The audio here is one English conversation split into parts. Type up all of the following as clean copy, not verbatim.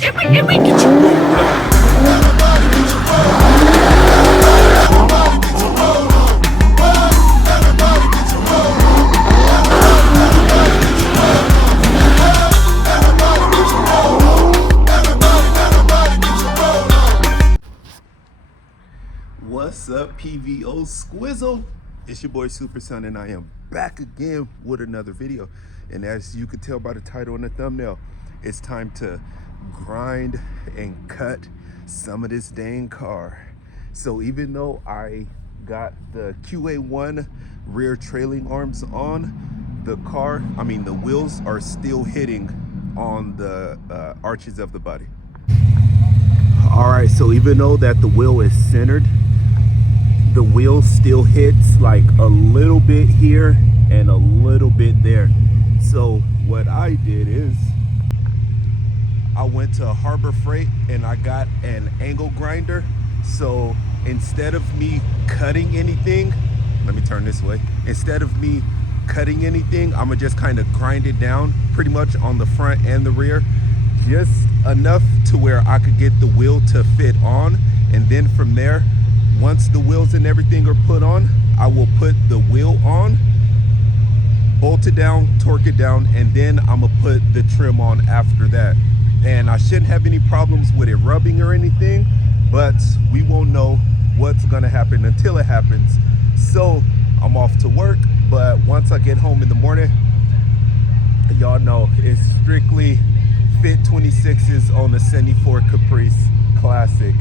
Everybody get your roll on. What's up, PVO Squizzle? It's your boy Super Son, and I am back again with another video. And as you can tell by the title and the thumbnail, it's time to grind and cut some of this dang car. So even though I got the QA1 rear trailing arms on, the wheels are still hitting on the arches of the body. All right, so even though that the wheel is centered, the wheel still hits like a little bit here and a little bit there. So what I did is I went to Harbor Freight and I got an angle grinder. So instead of me cutting anything, let me turn this way. Instead of me cutting anything, I'm gonna just kind of grind it down pretty much on the front and the rear, just enough to where I could get the wheel to fit on. And then from there, once the wheels and everything are put on, I will put the wheel on, bolt it down, torque it down, and then I'm gonna put the trim on after that. And I shouldn't have any problems with it rubbing or anything, but we won't know what's gonna happen until it happens. So I'm off to work, but once I get home in the morning, y'all know it's strictly fit 26s on the 74 Caprice Classic,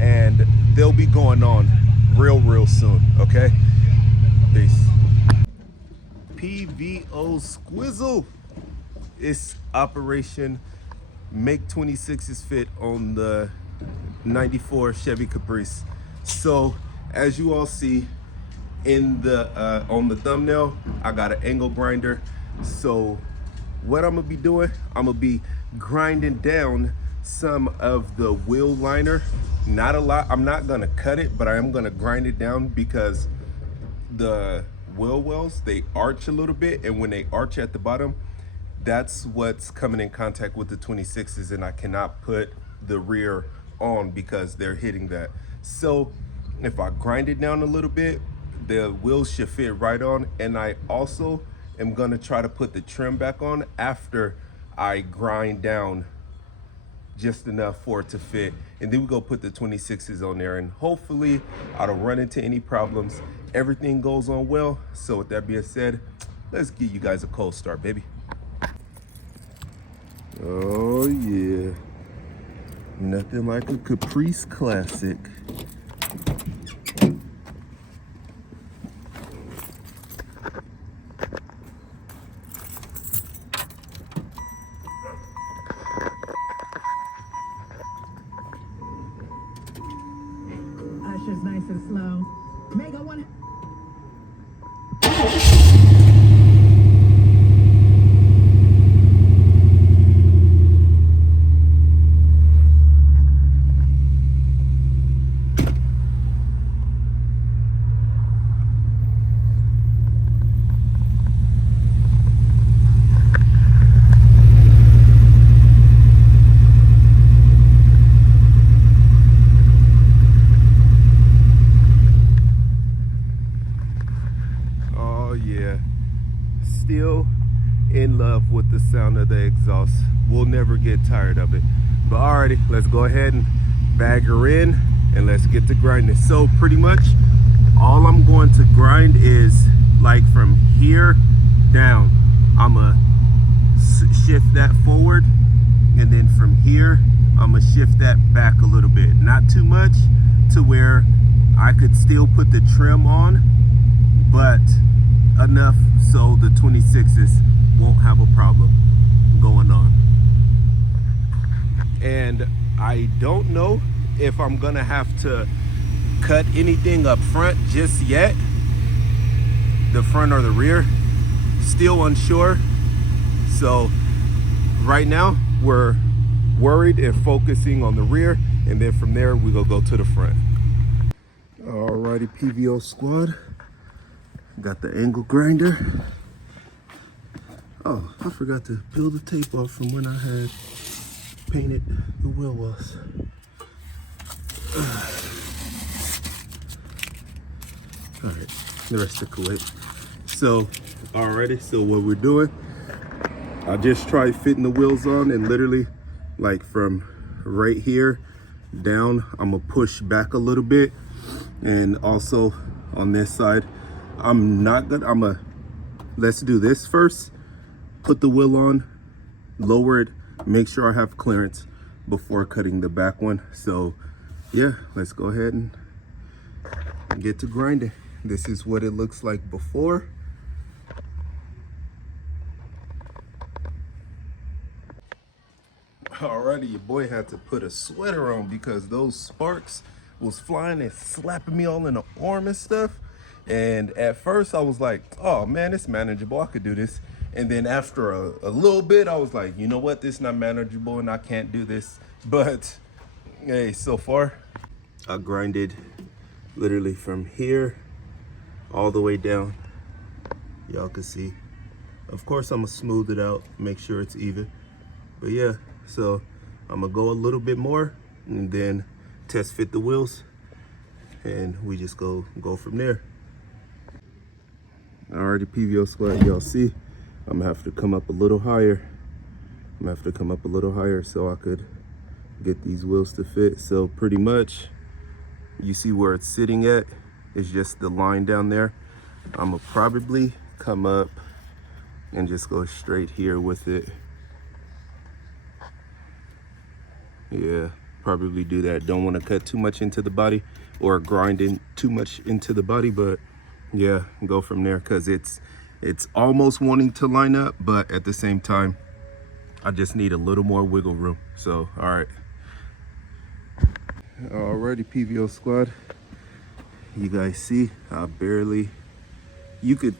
and they'll be going on real soon. Okay, peace. PVO Squizzle, it's Operation Make 26s fit on the 94 Chevy Caprice. So as you all see in the on the thumbnail, I got an angle grinder. So what I'm gonna be doing, I'm gonna be grinding down some of the wheel liner. Not a lot. I'm not gonna cut it, but I am gonna grind it down because the wheel wells, they arch a little bit, and when they arch at the bottom, that's what's coming in contact with the 26s, and I cannot put the rear on because they're hitting that. So if I grind it down a little bit, the wheels should fit right on. And I also am gonna try to put the trim back on after I grind down just enough for it to fit, and then we go put the 26s on there, and hopefully I don't run into any problems. Everything goes on well. So with that being said, let's give you guys a cold start, baby. Oh yeah, nothing like a Caprice Classic. Usher's nice and slow. Mega one. Still in love with the sound of the exhaust. We'll never get tired of it. But alrighty, let's go ahead and bag her in and let's get to grinding. So pretty much all I'm going to grind is like from here down. I'm gonna shift that forward, and then from here I'm gonna shift that back a little bit, not too much to where I could still put the trim on, but enough so the 26s won't have a problem going on. And I don't know if I'm gonna have to cut anything up front just yet, the front or the rear, still unsure. So right now we're worried and focusing on the rear, and then from there we go to the front. Alrighty, PVO squad, got the angle grinder. Oh, I forgot to peel the tape off from when I had painted the wheel wells. All right, the rest of Kuwait. So, alrighty, so what we're doing, I just tried fitting the wheels on, and literally like from right here down, I'm gonna push back a little bit. And also on this side, let's do this first. Put the wheel on, lower it, make sure I have clearance before cutting the back one. So yeah, let's go ahead and get to grinding. This is what it looks like before. Alrighty, your boy had to put a sweater on because those sparks was flying and slapping me all in the arm and stuff. And at first I was like, oh man, it's manageable, I could do this. And then after a little bit, I was like, you know what, this is not manageable and I can't do this. But hey, so far, I grinded literally from here all the way down. Y'all can see. Of course, I'm gonna smooth it out, make sure it's even. But yeah, so I'm gonna go a little bit more and then test fit the wheels, and we just go from there. Alrighty, PVO squad, y'all see, I'm gonna have to come up a little higher. I'm gonna have to come up a little higher so I could get these wheels to fit. So pretty much, you see where it's sitting at, it's just the line down there. I'm gonna probably come up and just go straight here with it. Yeah, probably do that. Don't want to cut too much into the body or grind in too much into the body, but yeah, go from there, because it's almost wanting to line up, but at the same time, I just need a little more wiggle room. So, all right. Alrighty, PVO squad. You guys see, I barely, you could,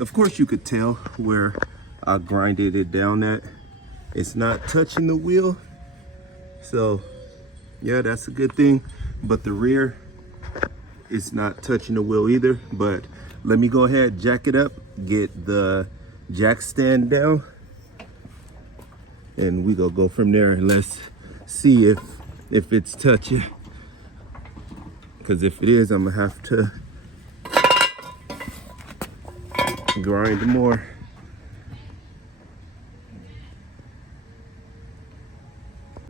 of course you could tell where I grinded it down at. It's not touching the wheel. So yeah, that's a good thing. But the rear is not touching the wheel either. But let me go ahead, jack it up, get the jack stand down, and we go from there, and let's see if it's touching. Because if it is, I'm gonna have to grind more.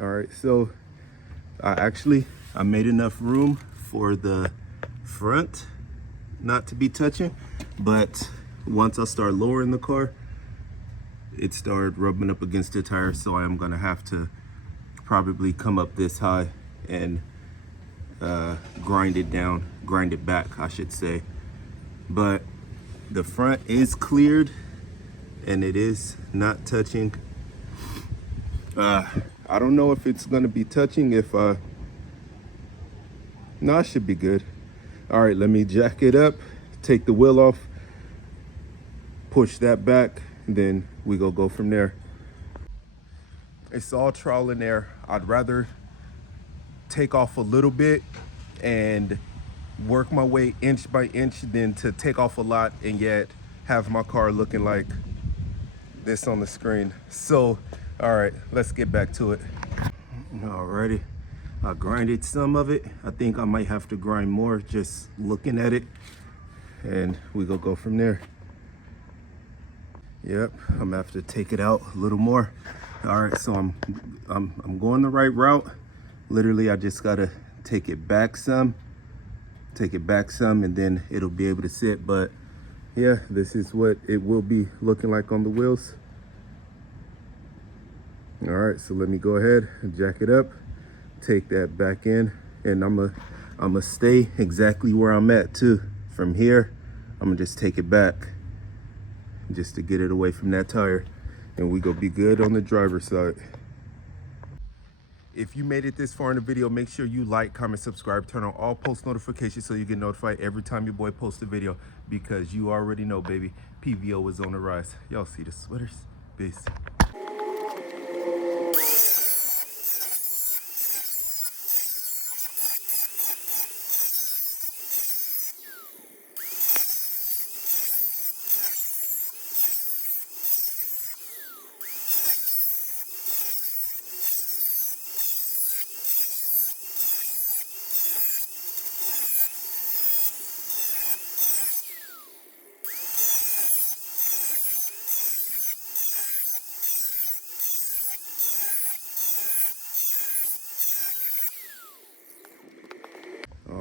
All right, so I made enough room for the front not to be touching, but once I start lowering the car, it started rubbing up against the tire, so I am gonna have to probably come up this high and grind it back, I should say. But the front is cleared and it is not touching. I don't know if it's gonna be touching if no, it should be good. All right, let me jack it up, take the wheel off, push that back, and then we go from there. It's all trial and error. I'd rather take off a little bit and work my way inch by inch than to take off a lot and yet have my car looking like this on the screen. So, all right, let's get back to it. Alrighty, I grinded some of it. I think I might have to grind more just looking at it, and we go from there. Yep, I'm gonna have to take it out a little more. All right, so I'm going the right route. Literally, I just gotta take it back some, and then it'll be able to sit. But yeah, this is what it will be looking like on the wheels. All right, so let me go ahead and jack it up, take that back in, and I'm gonna stay exactly where I'm at too. From here, I'm gonna just take it back just to get it away from that tire, and we gonna be good on the driver's side. If you made it this far in the video, make sure you like, comment, subscribe, turn on all post notifications so you get notified every time your boy posts a video, because you already know, baby, PVO is on the rise. Y'all see the sweaters? Peace.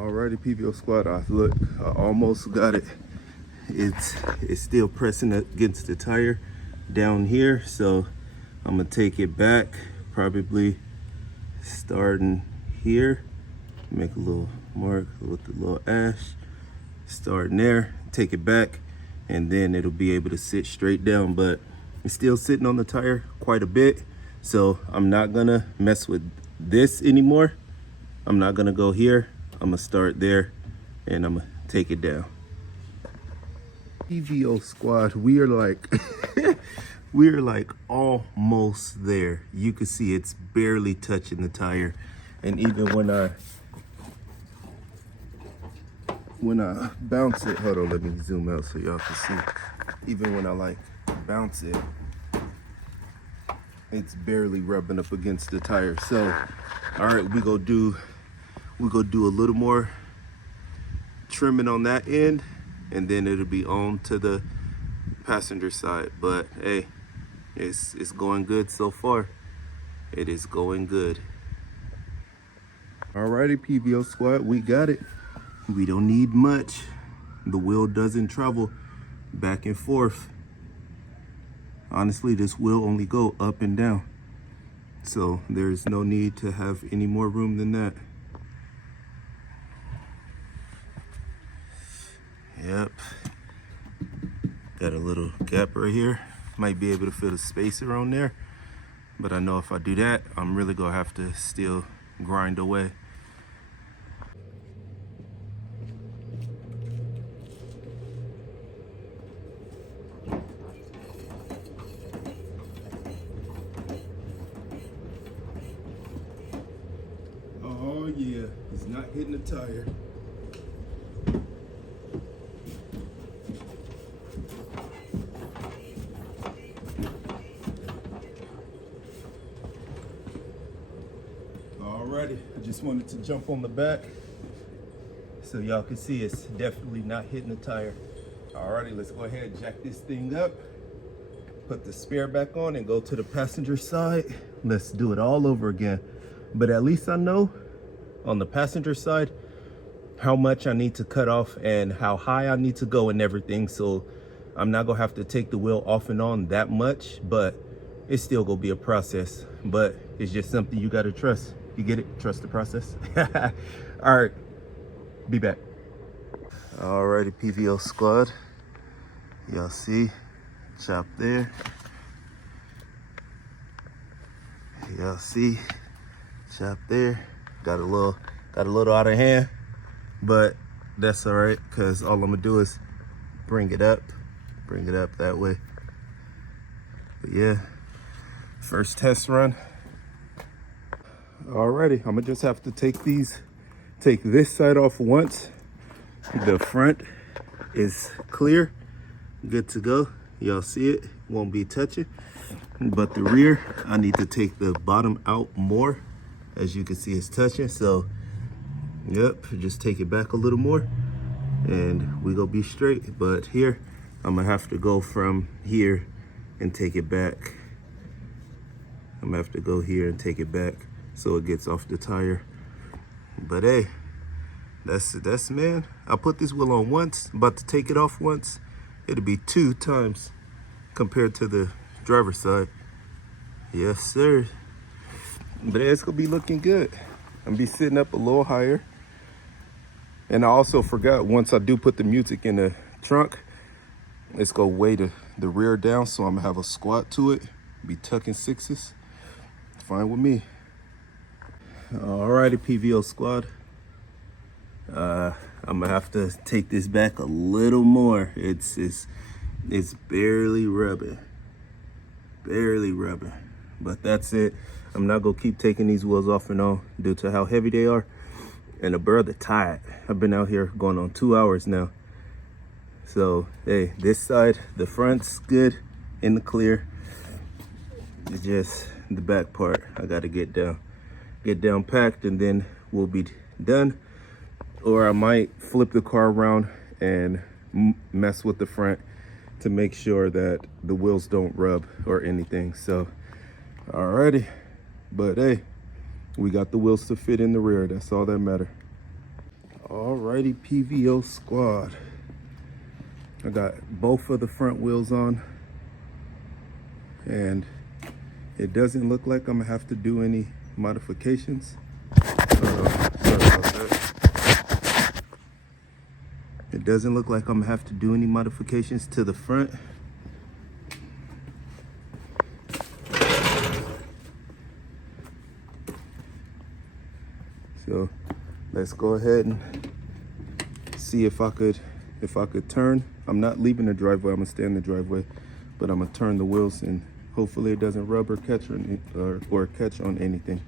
Alrighty, PVO squad, I almost got it. It's still pressing against the tire down here, so I'm gonna take it back, probably starting here. Make a little mark with the little ash, starting there, take it back, and then it'll be able to sit straight down. But it's still sitting on the tire quite a bit, so I'm not gonna mess with this anymore. I'm not gonna go here. I'm gonna start there and I'm gonna take it down. PVO squad, we are like we're like almost there. You can see it's barely touching the tire, and even when I bounce it, hold on, let me zoom out so y'all can see. Even when I like bounce it, it's barely rubbing up against the tire. So all right, we go do a little more trimming on that end, and then it'll be on to the passenger side. But hey, it's going good so far. It is going good. Alrighty, PVO squad, we got it. We don't need much. The wheel doesn't travel back and forth. Honestly, this will only go up and down, so there's no need to have any more room than that. Yep, got a little gap right here. Might be able to fit a spacer on there, but I know if I do that, I'm really gonna have to still grind away. Oh yeah, it's not hitting the tire. Alrighty, I just wanted to jump on the back so y'all can see it's definitely not hitting the tire. Alrighty, let's go ahead and jack this thing up, put the spare back on, and go to the passenger side. Let's do it all over again. But at least I know on the passenger side how much I need to cut off and how high I need to go and everything. So I'm not gonna have to take the wheel off and on that much, but it's still gonna be a process. But it's just something you gotta trust. You get it? Trust the process. All right, be back. Alrighty, PVO squad. Y'all see, chop there. Y'all see, chop there. Got a little out of hand, but that's all right, because all I'm gonna do is bring it up that way. But yeah, first test run. Alrighty, I'm gonna just have to take this side off once. The front is clear, good to go. Y'all see it, won't be touching. But the rear, I need to take the bottom out more. As you can see, it's touching. So, yep, just take it back a little more and we gonna be straight. But here, I'm gonna have to go from here and take it back. I'm gonna have to go here and take it back so it gets off the tire. But hey, that's man. I put this wheel on once, about to take it off once. It'll be 2 times compared to the driver's side. Yes, sir. But it's gonna be looking good. I'm gonna be sitting up a little higher. And I also forgot, once I do put the music in the trunk, it's gonna weigh the rear down, so I'm gonna have a squat to it, be tucking 6s. Fine with me. Alrighty, PVO squad. I'm gonna have to take this back a little more. It's barely rubbing, but that's it. I'm not gonna keep taking these wheels off and on due to how heavy they are. And the brother tired. I've been out here going on 2 hours now. So hey, this side, the front's good, in the clear. It's just the back part I gotta get down packed, and then we'll be done. Or I might flip the car around and mess with the front to make sure that the wheels don't rub or anything. So alrighty, but hey, we got the wheels to fit in the rear. That's all that matter. Alrighty, PVO squad. I got both of the front wheels on, and it doesn't look like I'm gonna have to do any modifications. Sorry about that. It doesn't look like I'm gonna have to do any modifications to the front. So let's go ahead and see if I could turn. I'm not leaving the driveway, I'm gonna stay in the driveway, but I'm gonna turn the wheels and hopefully it doesn't rub or catch or catch on anything.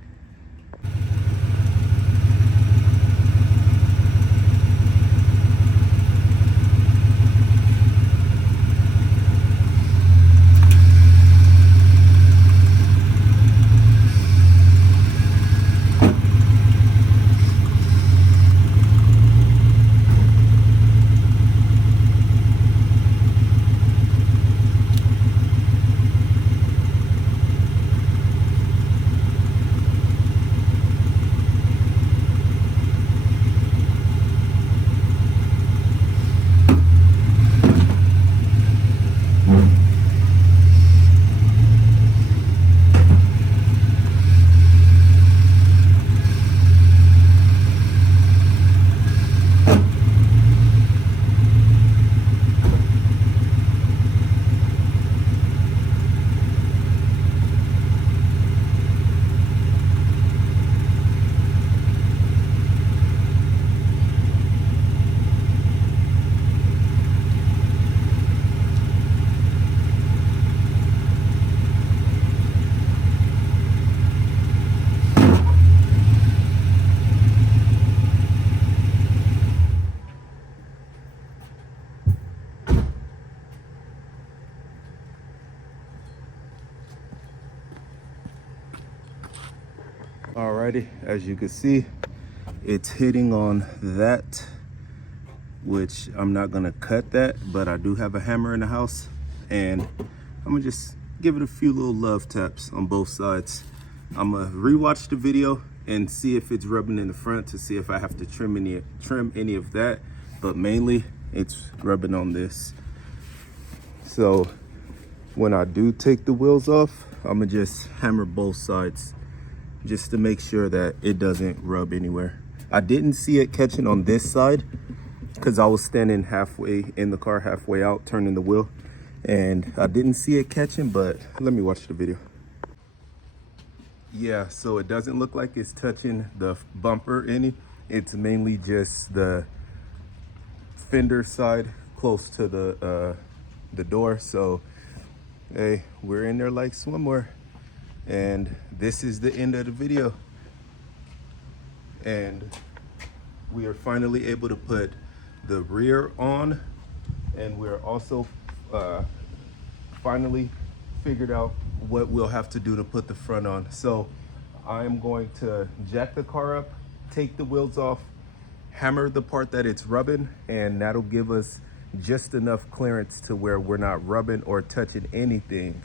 Alrighty, as you can see, it's hitting on that, which I'm not gonna cut that, but I do have a hammer in the house, and I'm gonna just give it a few little love taps on both sides. I'm gonna rewatch the video and see if it's rubbing in the front to see if I have to trim any of that, but mainly it's rubbing on this. So when I do take the wheels off, I'm gonna just hammer both sides just to make sure that it doesn't rub anywhere. I didn't see it catching on this side because I was standing halfway in the car, halfway out, turning the wheel, and I didn't see it catching, but let me watch the video. Yeah, so it doesn't look like it's touching the bumper any. It's mainly just the fender side close to the door. So, hey, we're in there like swimwear. And this is the end of the video, and we are finally able to put the rear on, and we're also finally figured out what we'll have to do to put the front on. So I'm going to jack the car up, take the wheels off, hammer the part that it's rubbing, and that'll give us just enough clearance to where we're not rubbing or touching anything,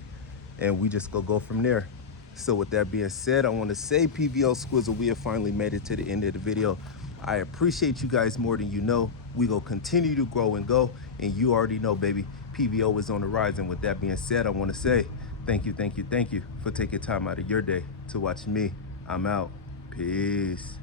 and we just go from there. So with that being said, I want to say, PVO Squizzle, we have finally made it to the end of the video. I appreciate you guys more than you know. We go continue to grow and go, and you already know, baby, PVO is on the rise. And with that being said, I want to say thank you for taking time out of your day to watch me. I'm out. Peace.